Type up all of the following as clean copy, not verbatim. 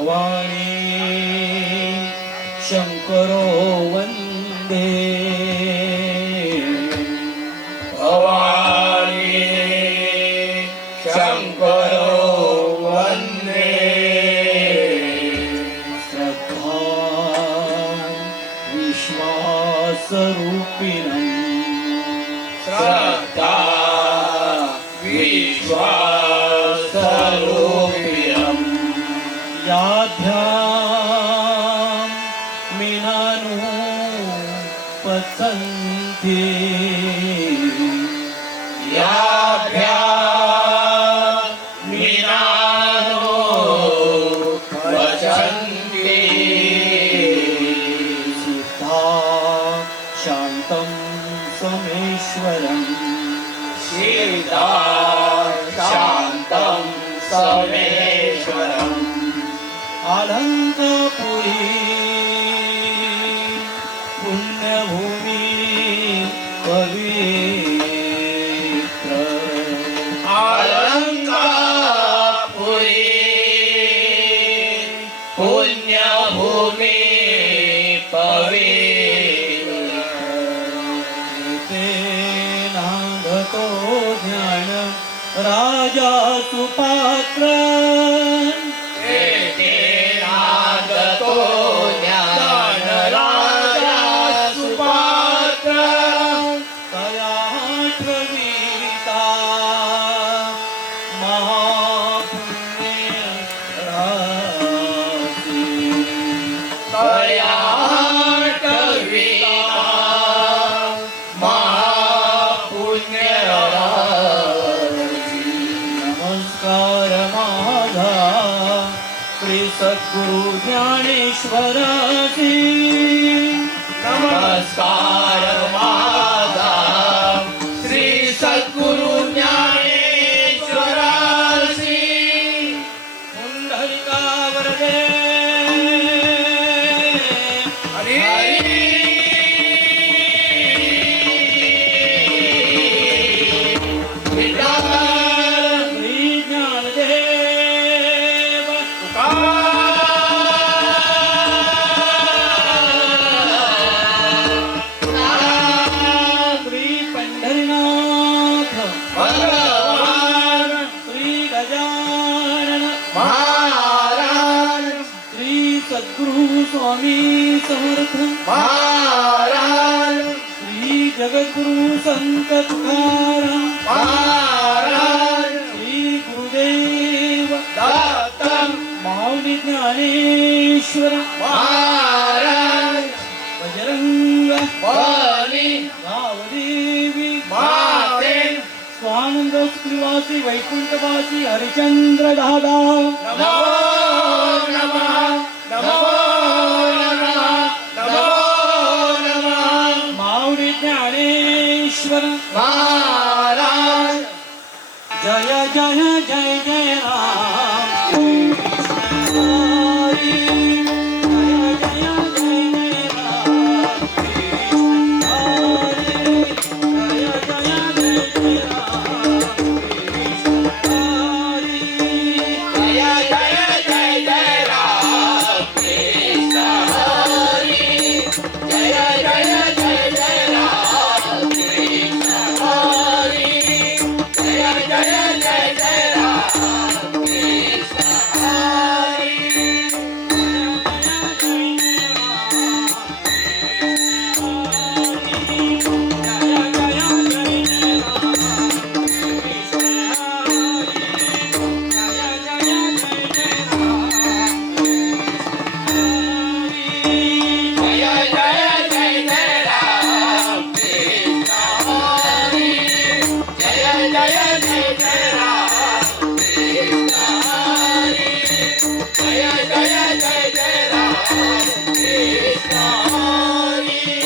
भवानी शंकरो वंदे भवानी शंकरो वंदे श्रद्धा विश्वासरूपिणम् श्रद्धा विश्वासरूपिणम् याभ्यां मीनानु पतन्ति याभ्यां मीनानो पचन्ति सिद्धा शान्तं समेश्वरम् सीता शान्तं समेश्वरम् अलंकापुरी पुण्यभूमि पवित्र अलंकापुरी पुण्यभूमि पवित्र नागतो ज्ञान राजा सुपात्र नागतो ज्ञान राजा सुपात्र तया ठविता महापुण्य राशी तया ठविता महापुण्य राशी नमस्कार माझा श्री सद्गुरु ज्ञानेश्वराची नमस्कार माझा श्री सद्गुरु ज्ञानेश्वरासी पुंडलिका वरदे हरी श्री ज्ञानदेव श्री पंढरीनाथ भगवान श्री गजानन महाराज श्री सद्गुरु स्वामी समर्थ महाराज श्री जगद्गुरु संत तुकाराम महाराज श्री गुरुदेव दत्तम माऊली ज्ञानेश्वर महाराज बजरंग बली गावदेवी माते स्वानंद श्रीवासी वैकुंठवासी हरिचंद्र दादा नमो नमः नमो नमः नमो नमः माऊली ज्ञानेश्वर महाराज जय जय जय जय राम कृष्ण हरी जय जय जय जय राम कृष्ण हरी जय जय जय जय राम कृष्ण हरी जय जय जय जय राम कृष्ण हरी जय जय जय जय राम कृष्ण हरी जय जय जय जय राम कृष्ण हरी जय जय जय जय राम कृष्ण हरी जय जय जय जय राम कृष्ण हरी जय जय जय जय राम कृष्ण हरी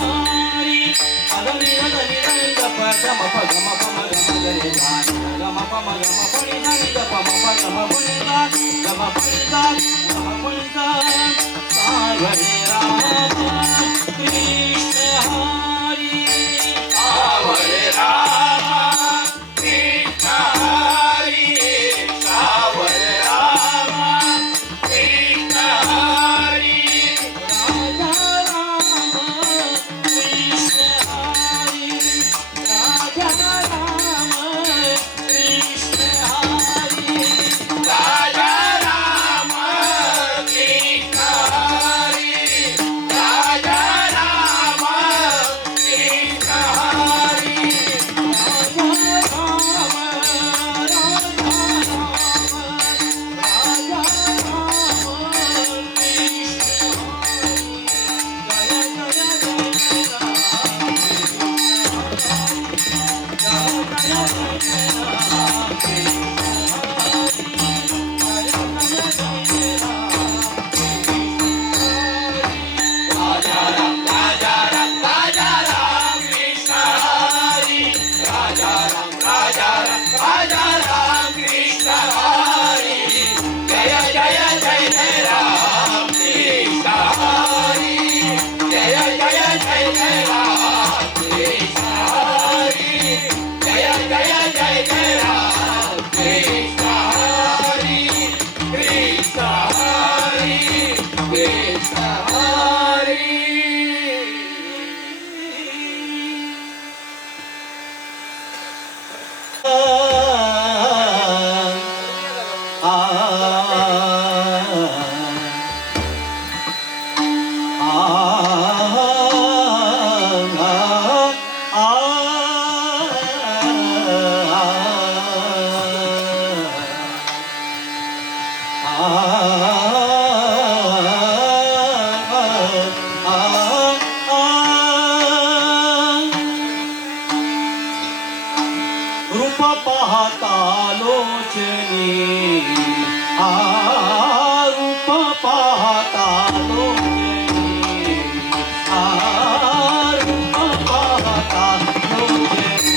हरी अदनी अदनी దని గప గమ ప గమ పమ గమ గరి सा గమ పమ గమ పని దని గప మ ప గమ పని सा గమ పని सा గమ పని सा सा हरे राम कृष्ण हरी हरे राम कृष्ण हरि हरे राम कृष्ण हरि राजा राम कृष्ण हरी राजा राम कृष्ण हरि राजा राम कृष्ण हरि राजा राम राजा राम कृष्ण हरि राजा राम कृष्ण हरि जय जय जय जय राम कृष्ण हरि जय जय जय जय राम कृष्ण हरि जय जय जय जय राम कृष्ण हरि कृष्ण हरि कृष्ण हरि रूप पाहता लोचनी रूप पाहता लोचनी रूप पाहता लोचनी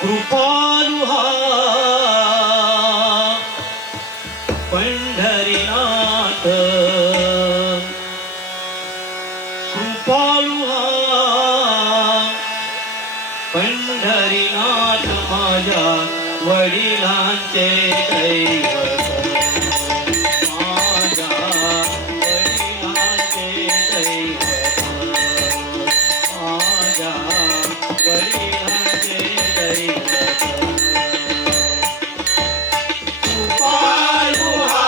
कृपाळू हा पंढरीनाथ कृपाळू हा पंढरीनाथ माझ्या वडिलांचे दैवत माझ्या वडिलांचे दैवत माझ्या वडिलांचे दैवत कृपाळू हा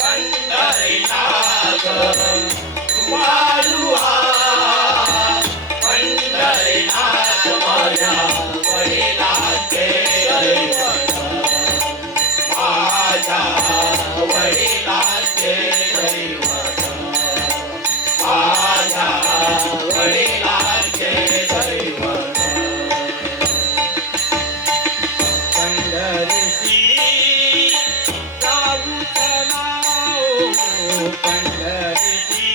पंढरीनाथ कृपाळू हा पंढरीनाथ माझ्या वडिलांचे दैवत माझ्या वडिलांचे दैवत माझ्या वडिलांचे दैवत पंढरीची जाऊ चला ओ पंढरीची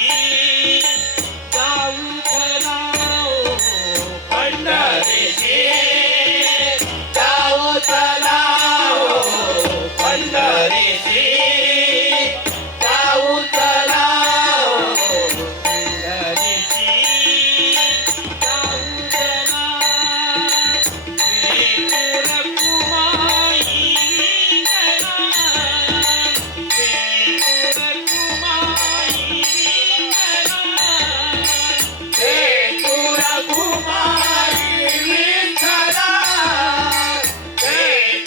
जाऊ चला ओ पंढरीची जाऊ चला हो पंढरीची जाऊ चला हो पंढरीची जाऊ चला विठुर कुमाई विठ्ठला विठुर कुमाई विठ्ठला ते तुला कुमारी विठ्ठला ते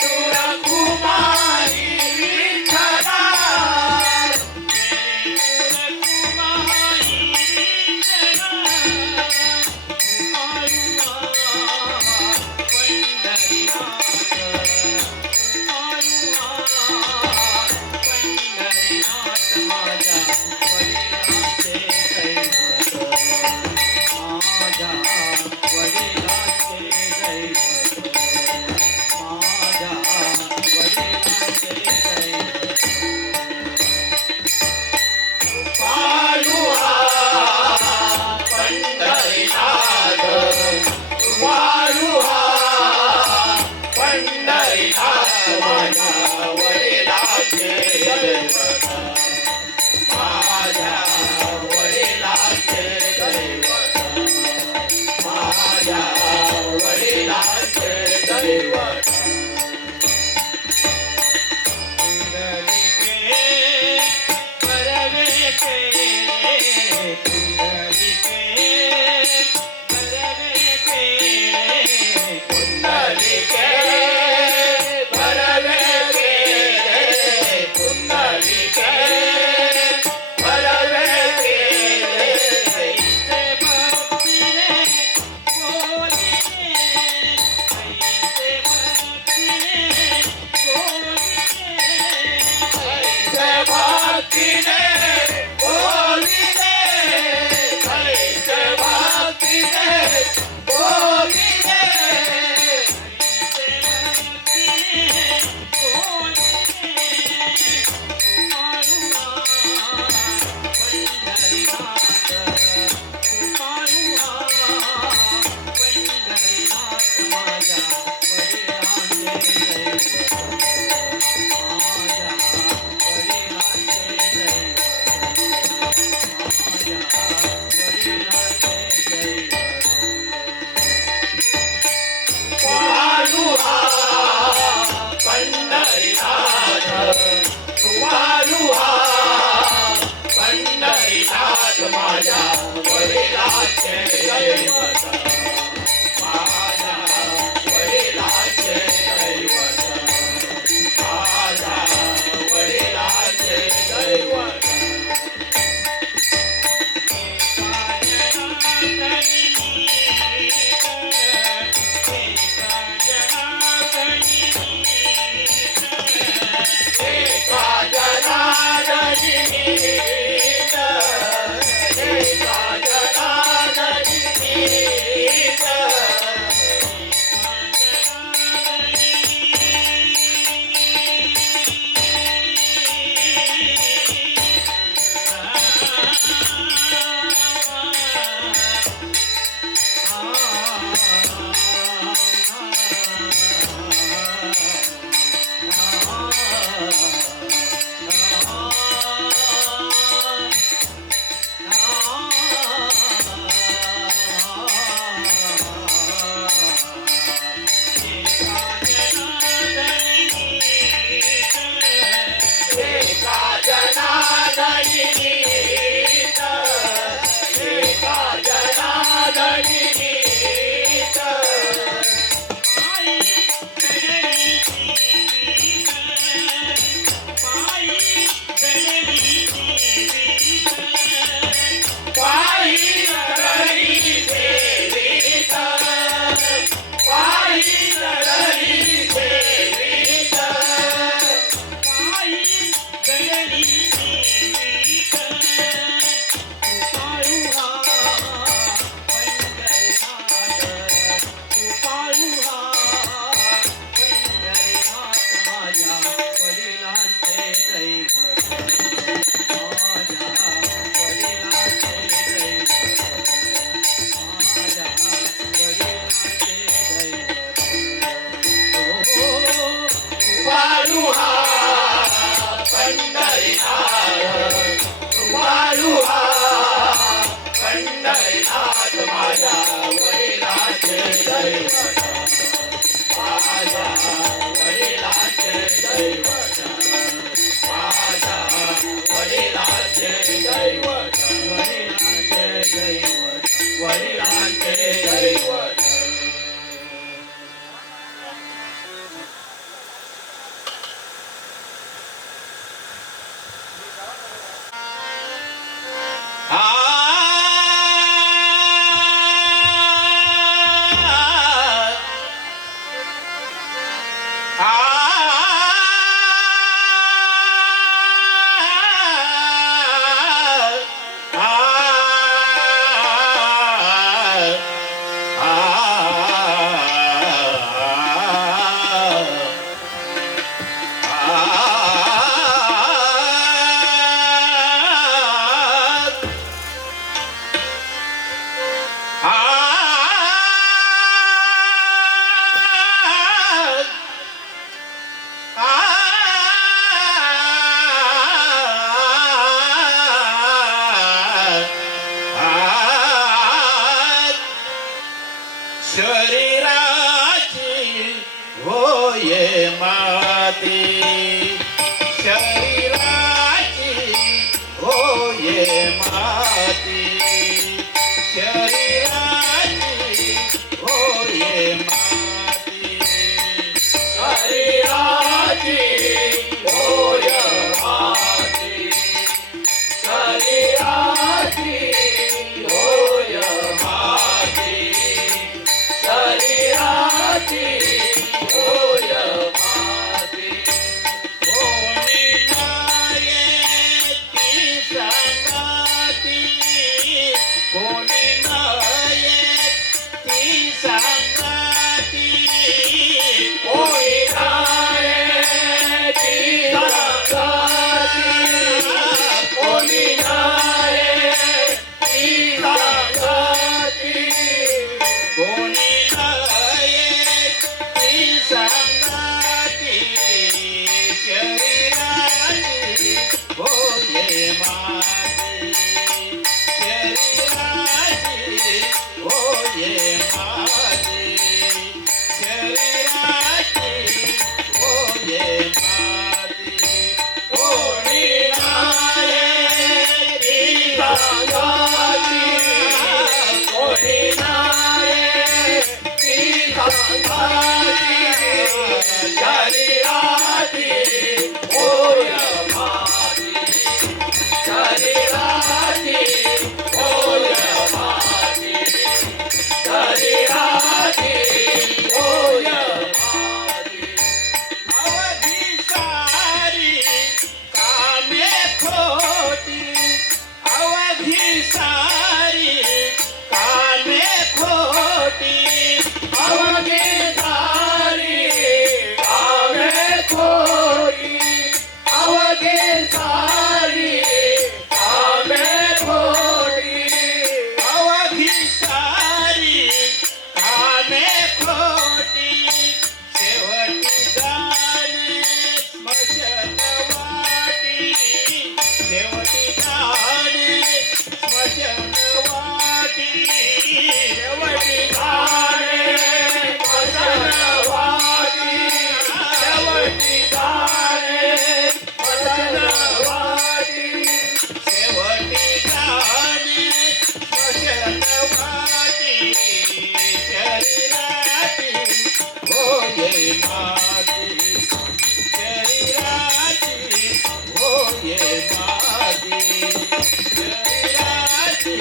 तुला कुमारी विठ्ठला कृपाळू हा पंढरीनाथ कृपाळू हा पंढरीनाथ माझ्या वडिलांचे दैवत माझ्या वडिलांचे दैवत माझ्या वडिलांचे दैवत पुंडलिके भरवे केले पुंडलिके भरवे केले ऐसे भक्तीने बोलिले ऐसे भक्तीने बोलिले कृपाळू हा पंढरीनाथ कृपाळू हा पंढरीनाथ माझ्या वडिलांचे दैवत माझ्या वडिलांचे दैवत माझ्या वडिलांचे दैवत एका जनार्दनी एका जनार्दनी कृपाळू हा पंढरीनाथ कृपाळू हा पंढरीनाथ माझ्या वडिलांचे दैवत माझ्या वडिलांचे दैवत माझ्या वडिलांचे दैवत वडिलांचे दैवत शरीराची होये माती शरीराची होये माती शरीराची होये माती शरीराची होय माती शरीराची होय माती शरीराची होय माती कोणी नाये ती सांगाती कोणी नाये ती सांगाती कोणी नाये ती सांगाती कोणी नाये ती सांगाती कोणी नाये ती सांगाती शरीराची होये माती शरीराची होये माती शरीराची होये माती कोणी नाये ती सांगाती कोणी नाये ती सांगाती शरीराची होय माती शरीराची होय माती शरीराची होय माती अवधी सारी कामे खोटी अवधी सारी कामे खोटी अवधी सारी कामे खोटी अवधी सारी कामे खोटी अवधी सारी कामे खोटी शेवटी जाणे स्मशनवाटी शेवटी जाणे स्मशनवाटी शेवटी जाणे स्मशनवाटी शेवटी जाणे स्मशनवाटी शेवटी जाणे स्मशनवाटी शरीराची होये माती शरीराची होये माती शरीराची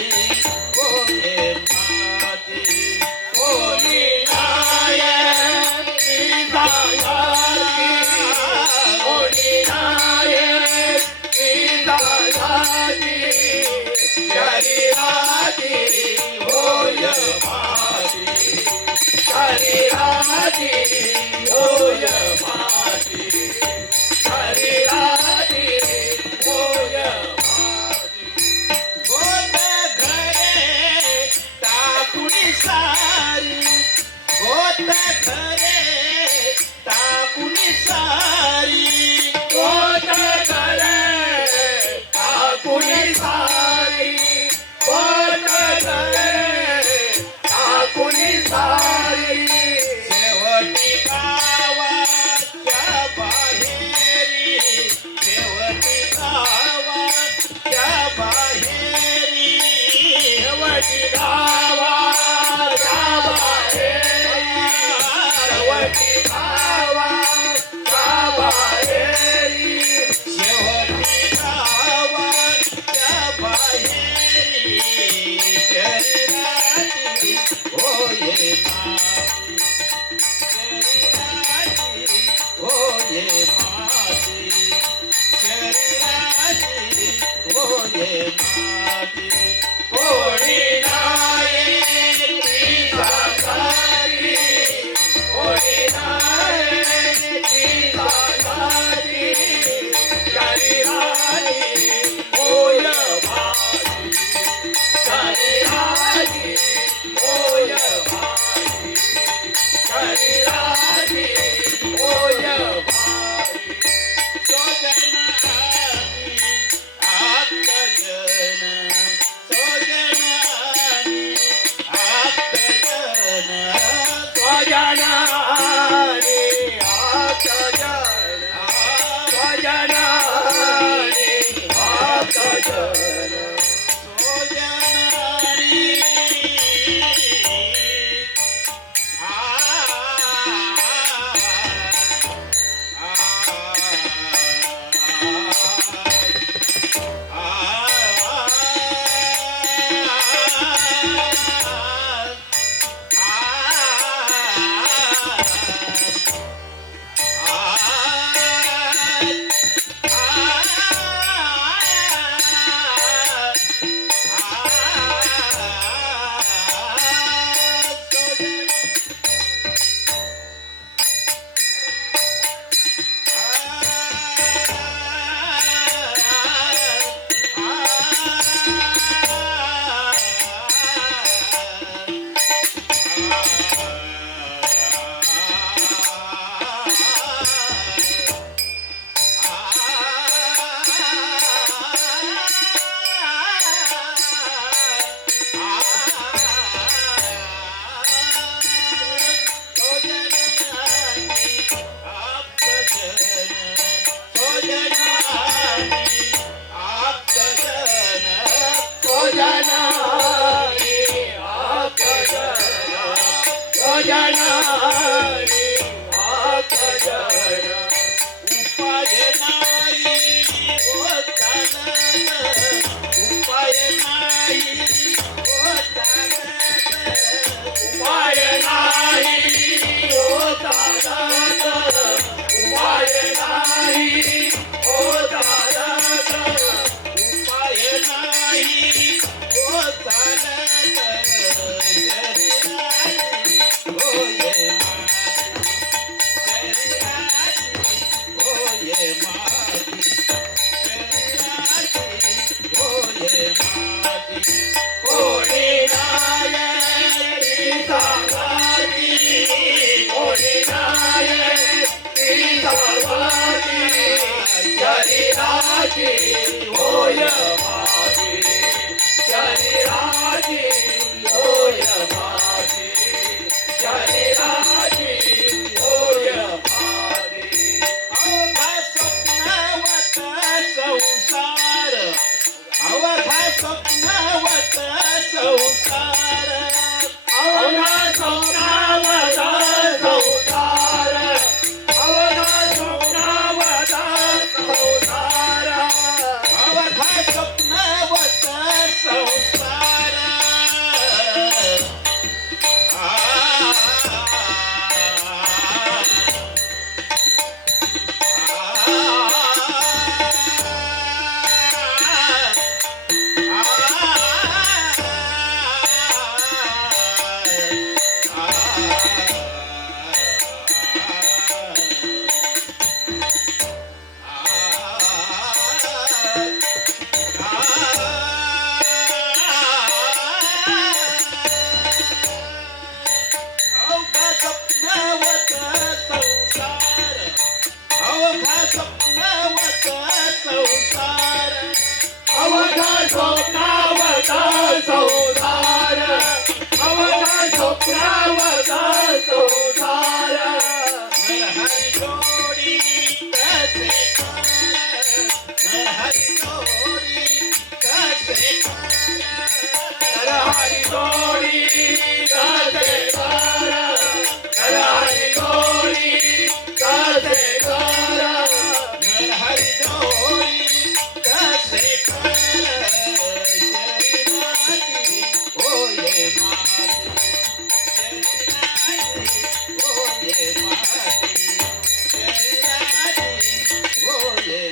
होये माती कोणी नाये ती सांगाती कोणी नाये ती सांगाती शरीराची होय माती शरीराची होय माती शरीराची होय माती गोत घरे टाकुनी सारी गोत घरे टाकुनी सारी नाही हात जड उपाय नाही होताना उपाय नाही होताना उपाय नाही होता जात उपाय नाही होता जात उपाय नाही होताना कोणी नाही सांगाती कोणी नाही सांगाती शरीराची होय माझी शरीराची होय माझी शरीराची होय माझी अवघा स्वप्नावत संसार अवघा स्वप्नावत संसार अवघा स्वप्नावता संसार अवघा स्वप्नावता संसार अवघा स्वप्नावत संसार अवघा स्वप्नावत संसार अवघा स्वप्नावत संसार अवघा स्वप्नावता संसार अवघा स्वप्नावता संसार नरहरी जोडी कसे कर नरहरी जोडी कसे कर हरी गोडी गाते गारा हरी गोडी गाते गारा नरहरी जोडी कसे कर शरीराची होय माझी शरीराची होय माझी शरीराची होय माझी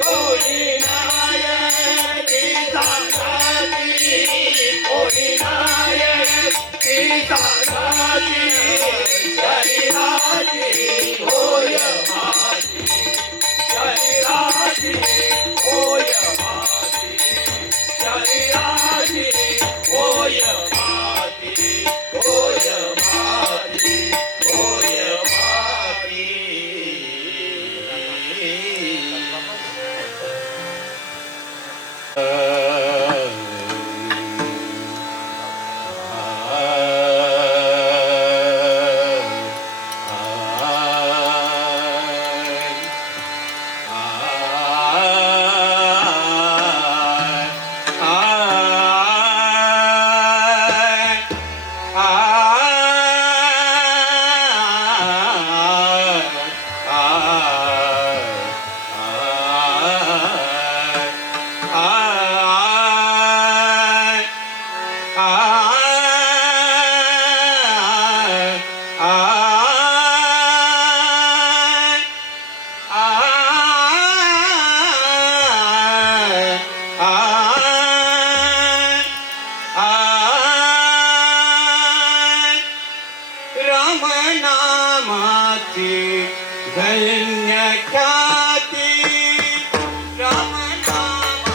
कोणी नायकी सांगाती कोणी नायकी सांगाती शरीराची होय माझी शरीराची होय माझी शरीराची होय माझी होय माझी होय माझी रामनामाची धन्य ख्याती रामनामाची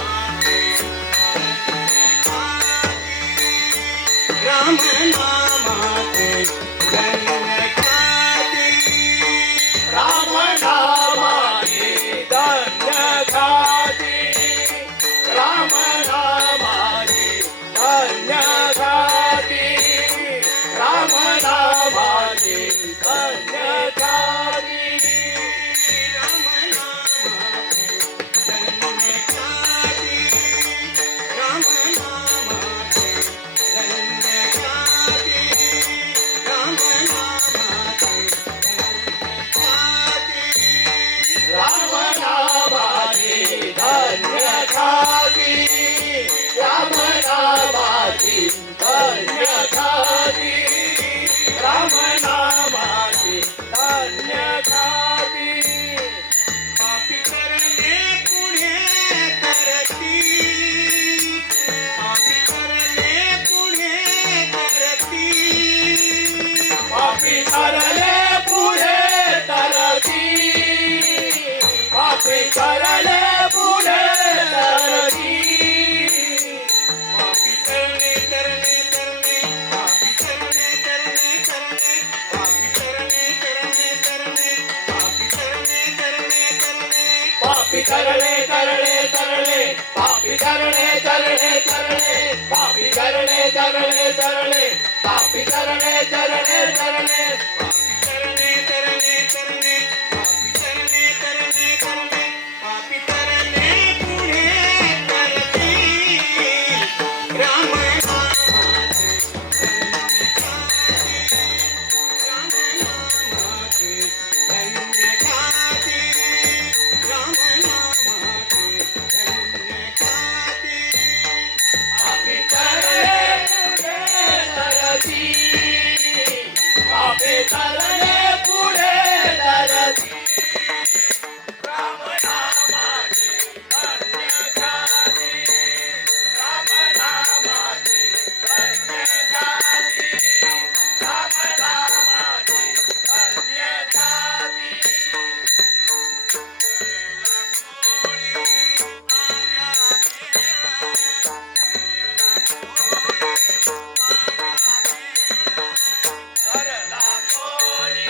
रामनामाची धन्य ख्याती रामनामाची धन्य ख्याती रामनामाची धन्य ख्याती रामनामाची धन्य ख्याती करले पुढे तरती पापी करले पुढे तरती पापी तरणे तरणे तरणे पापी तरणे तरणे तरणे पापी तरणे तरणे तरणे पापी तरणे तरणे तरणे पापी करले करले करले पापी करले करले करले पापी करले करले करले पापी करले करले करले पापी तरणे तरणे तरणे पापी तरणे तरणे तरणे पापी तरणे पुढे तरती राम नामाचे धन्य ख्याती राम नामाचे धन्य ख्याती पापी करले पुढे तरती पापी करले पुढे तरती राम नामाची धन्य ख्याती राम नामाची धन्य ख्याती राम नामाची धन्य ख्याती करला कोणी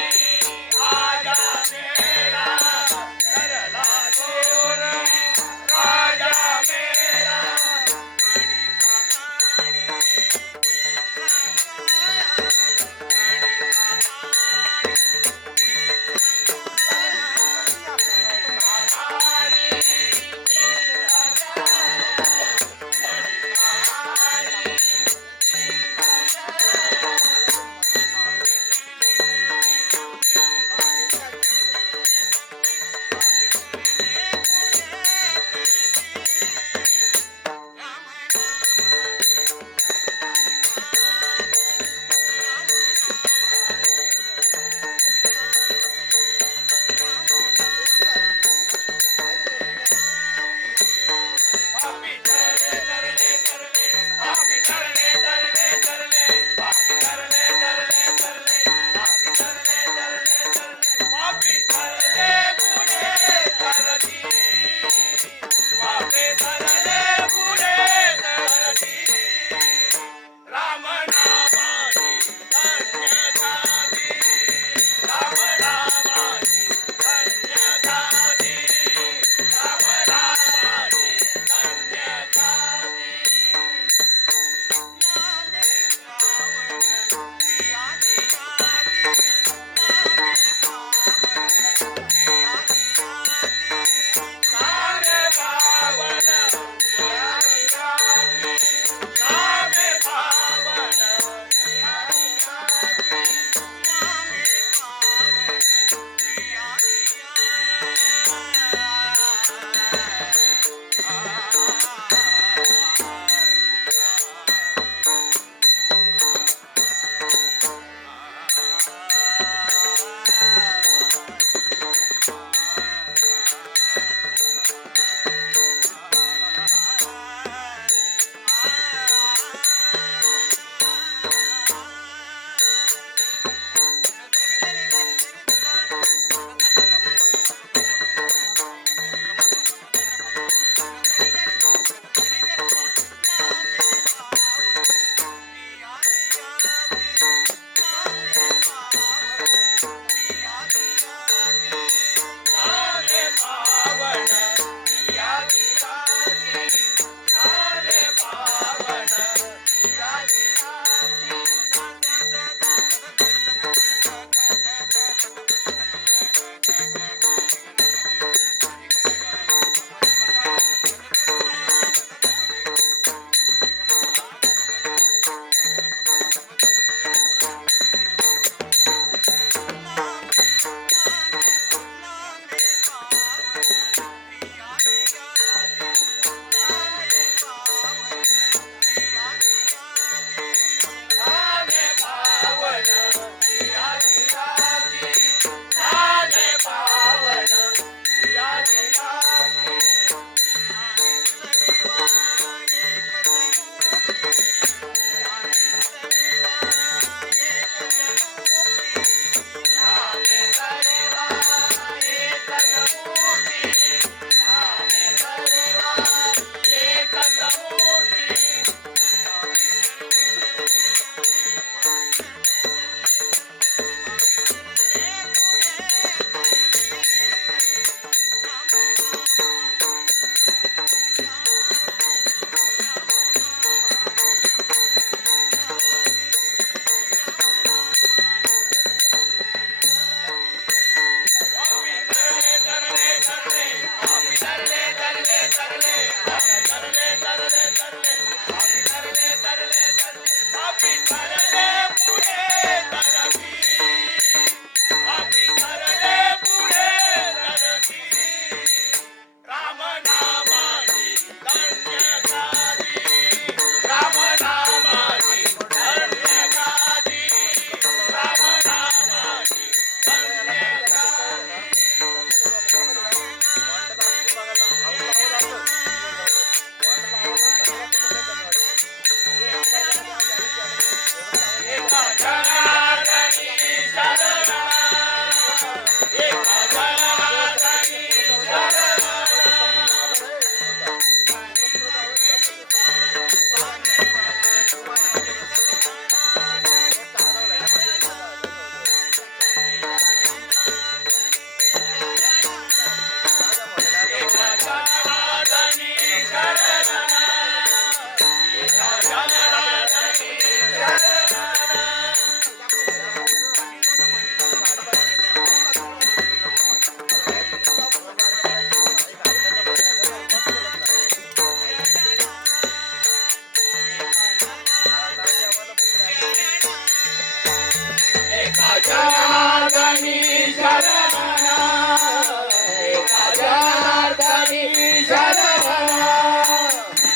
एका जनार्दनी शरण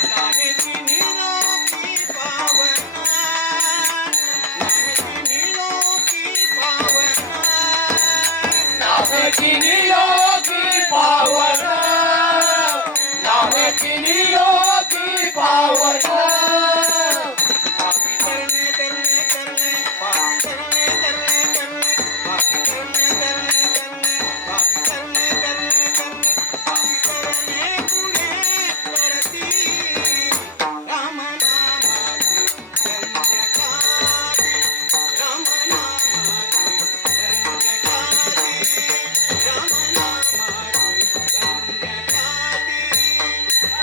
नामे तिन्ही लोकी पावना, नामे तिन्ही लोकी पावना, नामे किनी योगी पावन नामे किनी योगी पावन पापी करणे करणे करणे, पापी करणे करणे करणे, पापी करणे करणे करणे, पापी करणे करणे करणे, पापी करणे पुढे करती राम नामाची धन्य ख्याती, राम नामाची धन्य ख्याती, राम नामाची धन्य ख्याती.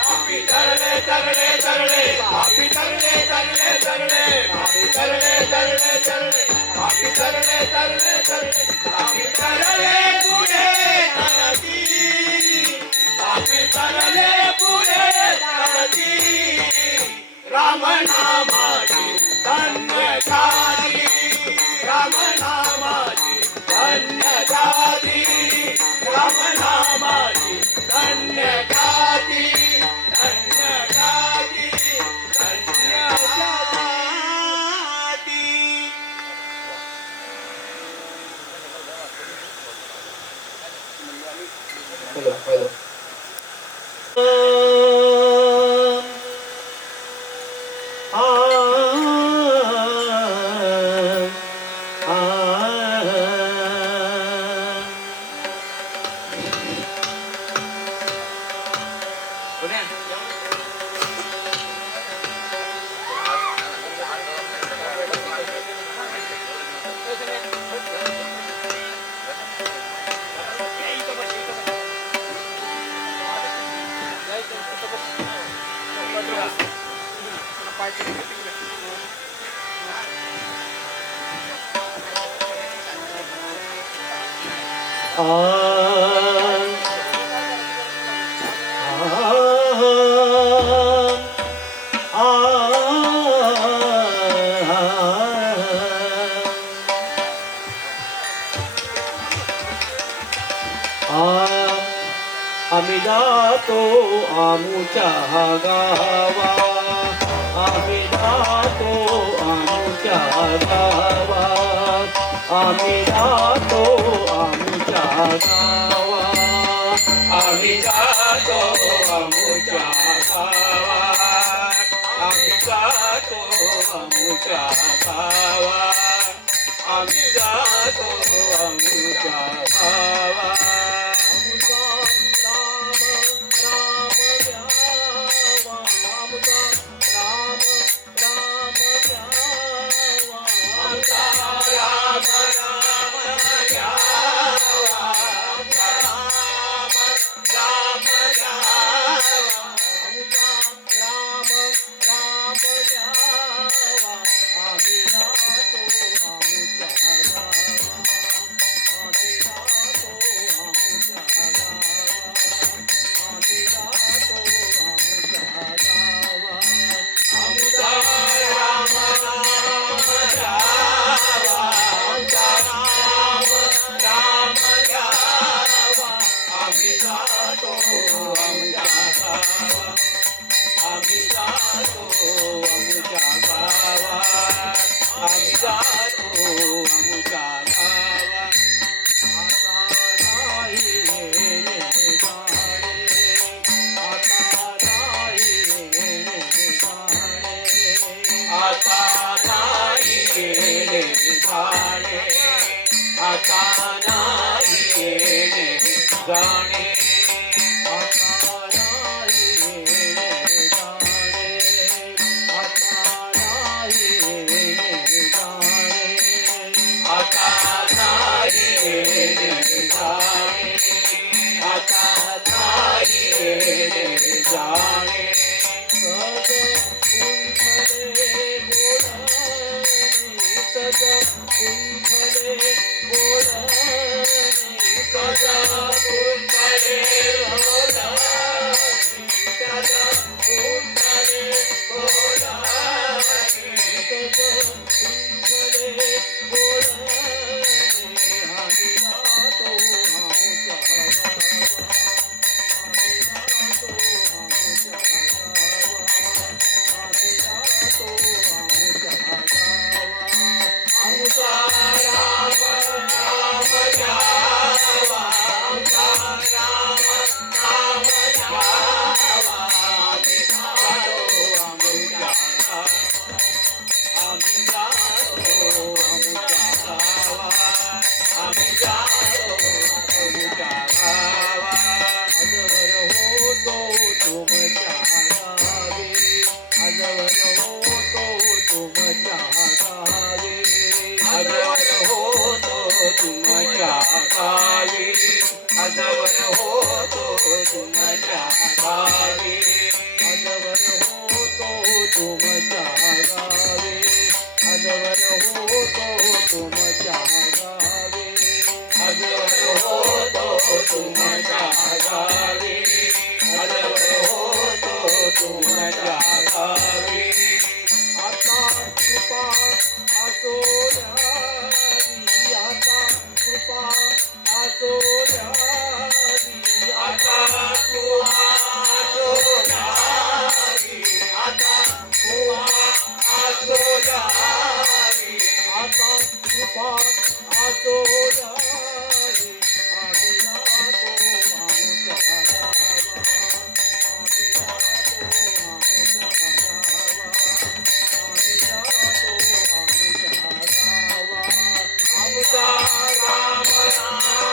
पापी तरले तरले तरले पापी तरले तरले तरले पापी तरले तरले तरले पापी तरले तरले तरले पापी तरले पुढे तरती पापी तरले पुढे तरती राम नामाची धन्य ख्याती राम नामाची धन्य ख्याती राम नामाची धन्य ख्याती धन्य ख्याती धन्य ख्याती. आम्ही जातो आमुच्या गावा, आम्ही जातो आमुच्या गावा, आम्ही जातो आमुच्या गावा, आम्ही जातो आमुच्या गावात आम्ही जातो आमुच्या गावात आम्ही जातो आमुच्या गावात आमचा राम राम घ्यावा, आमचा राम राम घ्यावा, आमचा राम राम घ्यावा, आम्ही जातो आमुच्या गावा, आम्ही जातो आमुच्या गावा, आम्ही जातो आमुच्या गावा, आमचा राम राम घ्यावा, आमचा राम राम घ्यावा, आम्ही जातो आमुच्या गावा, आम्ही जातो आमुच्या गावा, आम्ही जातो आमुच्या गावा. आता नाही येणे जाणे, आता नाही येणे जाणे, आता नाही येणे जाणे आता नाही येणे जाणे आता नाही येणे जाणे, आता नाही येणे जाणे, आता नाही येणे जाणे आता नाही येणे जाणे सग कुंठले बोलणी, सग कुंठले बोलणी, सग कुंठले घ्यावा आमचा राम नाम घ्यावा आम्ही जातो आमच्या आम्ही जातो आमच्या गावात आम्ही जातो आमच्या गावात आजवर होतो तुमच्या गावी आजवर होतो तुमच्या गावी आजवर होतो तुमच्या गावी आजवर होतो तुमच्या गावी आजवर होतो तुमच्या गावी आजवर होतो तुमच्या गावी आजवर होतो तुमच्या गावी आजवर होतो तुमच्या गावी आता कृपा असो द्यावी आता कृपा असो द्यावी आता कृपा असो द्यावी आता कृपा असो द्यावी आता कृपा असो द्यावी आम्ही जातो आमच्या गावात आम्ही जातो आमच्या गावात आम्ही जातो आमच्या गावात आमचा राम नाम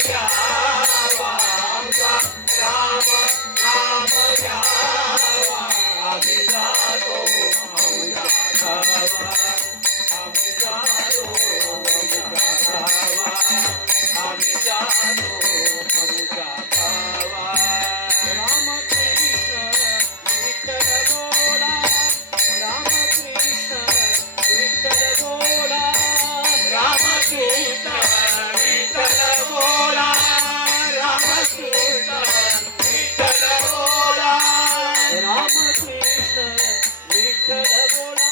घ्यावा आमचा राम नाम घ्यावा आम्ही जातो आमच्या गावात आम्ही जातो आमच्या गावात आम्ही जातो आमच्या गावात रामकृष्ण विठ्ठल बोला रामकृष्ण विठ्ठल बोला रामकृष्ण विठ्ठल बोला रामकृष्ण विठ्ठल बोला रामकृष्ण विठ्ठल बोला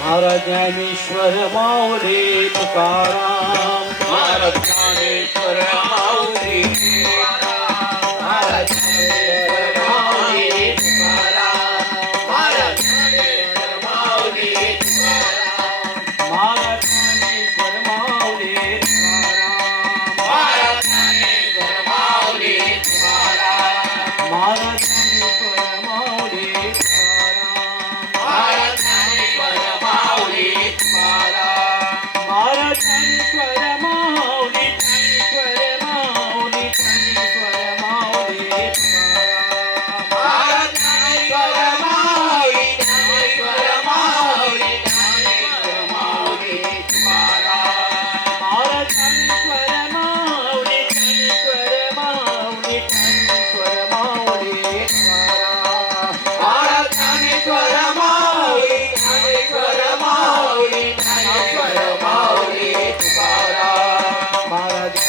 महाराज ज्ञानेश्वर माऊली तुकाराम महाराज ज्ञानेश्वर माऊली महाराज ज्ञानेश्वर माऊली तुकाराम महाराज ज्ञानेश्वर माऊली तुकाराम महाराज ज्ञानेश्वर माऊली तुकाराम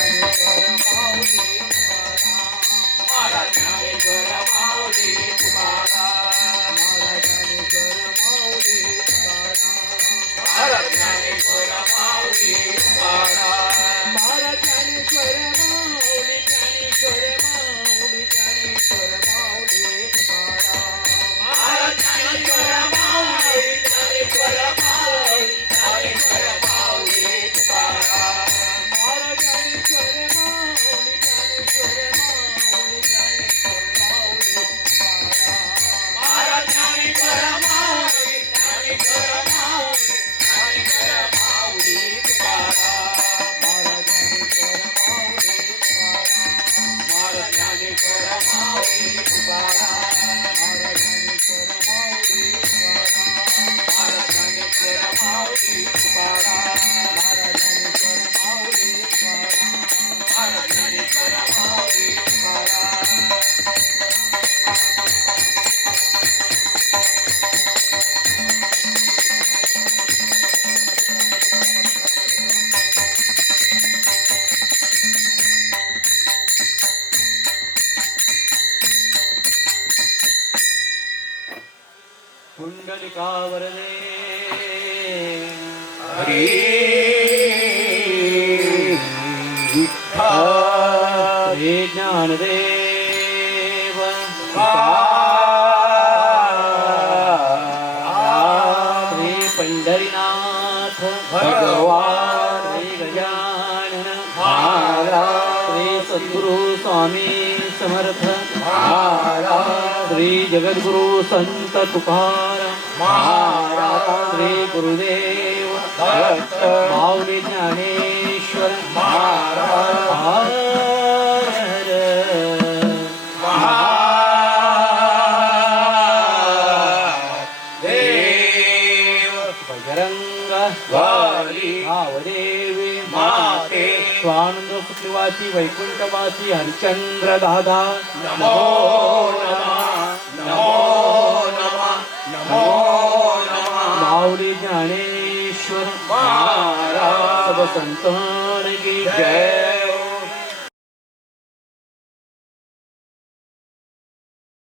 ज्ञानेश्वर माऊली तुकाराम महाराज ज्ञानेश्वर माऊली तुकाराम महाराज ज्ञानेश्वर माऊली ज्ञानेश्वर माऊली ज्ञानेश्वर माऊली तुकाराम महाराज ज्ञानेश्वर माऊली ज्ञानेश्वर माऊली ज्ञानेश्वर माऊली तुकाराम महाराज ज्ञानेश्वर माऊली ज्ञानेश्वर माऊली ज्ञानेश्वर माऊली तुकाराम महाराज ज्ञानेश्वर माऊली ज्ञानेश्वर माऊली ज्ञानेश्वर माऊली तुकाराम महाराज ज्ञानेश्वर माऊली तुकाराम महाराज ज्ञानेश्वर माऊली तुकाराम महाराज ज्ञानेश्वर माऊली तुकाराम महाराज ज्ञानेश्वर माऊली तुकाराम महाराज ज्ञानेश्वर माऊली तुकाराम महाराज ज्ञानेश्वर माऊली तुकाराम कुंडलिका वरदे हरी विठ्ठल श्री ज्ञानदेव श्री पंढरीनाथ भगवान श्री गजानन महाराज श्री सद्गुरु स्वामी समर्थ महाराज श्री जगद्गुरु संत तुकाराम महाराज श्री गुरुदेव दत्त माऊली ज्ञानेश्वर महाराज हर देव बजरंग वाली भावदेवी माते स्वानंद सुखवासी वैकुंठवासी हरिचंद्र दादा नमो नमः नमो नमः नमो नमः माऊली ज्ञानेश्वर महाराज सब संतान की जय